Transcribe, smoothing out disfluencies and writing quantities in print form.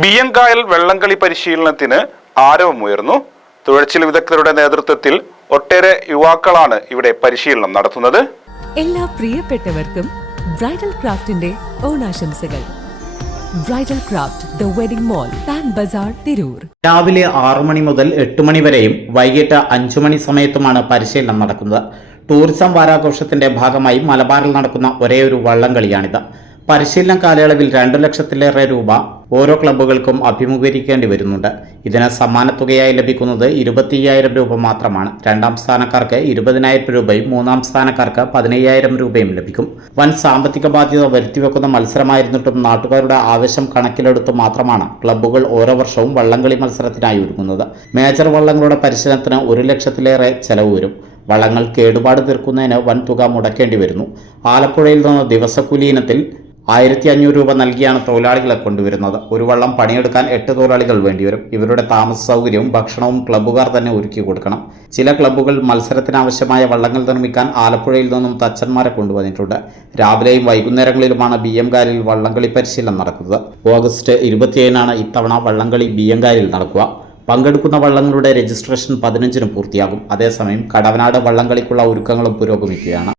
ബിയ്യങ്കായൽ വള്ളംകളി പരിശീലനത്തിന് ആരവമുയർന്നു. തുഴച്ചിൽ വിദഗ്ധരുടെ നേതൃത്വത്തിൽ ഒട്ടേറെ യുവാക്കളാണ് ഇവിടെ പരിശീലനം നടത്തുന്നത്. എല്ലാ പ്രിയപ്പെട്ടവർക്കും ബ്രൈഡൽ ക്രാഫ്റ്റിന്റെ ഓണാശംസകൾ. Bridal craft the wedding mall, Pan Bazaar, Tirur. രാവിലെ 6 മണി മുതൽ 8 മണി വരെയും വൈകിട്ട് 5 മണി സമയത്തുമാണ് പരിശീലനം നടക്കുന്നത്. ടൂറിസം വാരാഘോഷത്തിന്റെ ഭാഗമായി മലബാറിൽ നടക്കുന്ന ഒരേയൊരു വള്ളംകളിയാണിത്. പരിശീലന കാലയളവിൽ 2 ലക്ഷത്തിലേറെ രൂപ ഓരോ ക്ലബ്ബുകൾക്കും അഭിമുഖീകരിക്കേണ്ടി വരുന്നുണ്ട്. ഇതിന് സമ്മാനത്തുകയായി ലഭിക്കുന്നത് 25,000 രൂപ മാത്രമാണ്. 2ാം സ്ഥാനക്കാർക്ക് 20,000 രൂപയും 3ാം സ്ഥാനക്കാർക്ക് 15,000 രൂപയും ലഭിക്കും. വൻ സാമ്പത്തിക ബാധ്യത വരുത്തിവെക്കുന്ന മത്സരമായിരുന്നിട്ടും നാട്ടുകാരുടെ ആവശ്യം കണക്കിലെടുത്ത് മാത്രമാണ് ക്ലബ്ബുകൾ ഓരോ വർഷവും വള്ളംകളി മത്സരത്തിനായി ഒരുങ്ങുന്നത്. മേജർ വള്ളങ്ങളുടെ പരിശീലനത്തിന് 1 ലക്ഷത്തിലേറെ ചെലവ് വരും. വള്ളങ്ങൾ കേടുപാട് തീർക്കുന്നതിന് വൻ തുക മുടക്കേണ്ടി വരുന്നു. ആലപ്പുഴയിൽ നിന്ന് ദിവസക്കൂലി ഇനത്തിൽ 1,500 രൂപ നൽകിയാണ് തൊഴിലാളികളെ കൊണ്ടുവരുന്നത്. ഒരു വള്ളം പണിയെടുക്കാൻ 8 തൊഴിലാളികൾ വേണ്ടിവരും. ഇവരുടെ താമസ സൗകര്യവും ഭക്ഷണവും ക്ലബ്ബുകാർ തന്നെ ഒരുക്കി കൊടുക്കണം. ചില ക്ലബ്ബുകൾ മത്സരത്തിനാവശ്യമായ വള്ളങ്ങൾ നിർമ്മിക്കാൻ ആലപ്പുഴയിൽ നിന്നും തച്ചന്മാരെ കൊണ്ടുവന്നിട്ടുണ്ട്. രാവിലെയും വൈകുന്നേരങ്ങളിലുമാണ് ബിയ്യങ്കായലിൽ വള്ളംകളി പരിശീലനം നടക്കുന്നത്. ഓഗസ്റ്റ് 27-നാണ് ഇത്തവണ വള്ളംകളി ബിയ്യങ്കായലിൽ നടക്കുക. പങ്കെടുക്കുന്ന വള്ളങ്ങളുടെ രജിസ്ട്രേഷൻ 15-ന് പൂർത്തിയാകും. അതേസമയം കടവനാട് വള്ളംകളിക്കുള്ള ഒരുക്കങ്ങളും പുരോഗമിക്കുകയാണ്.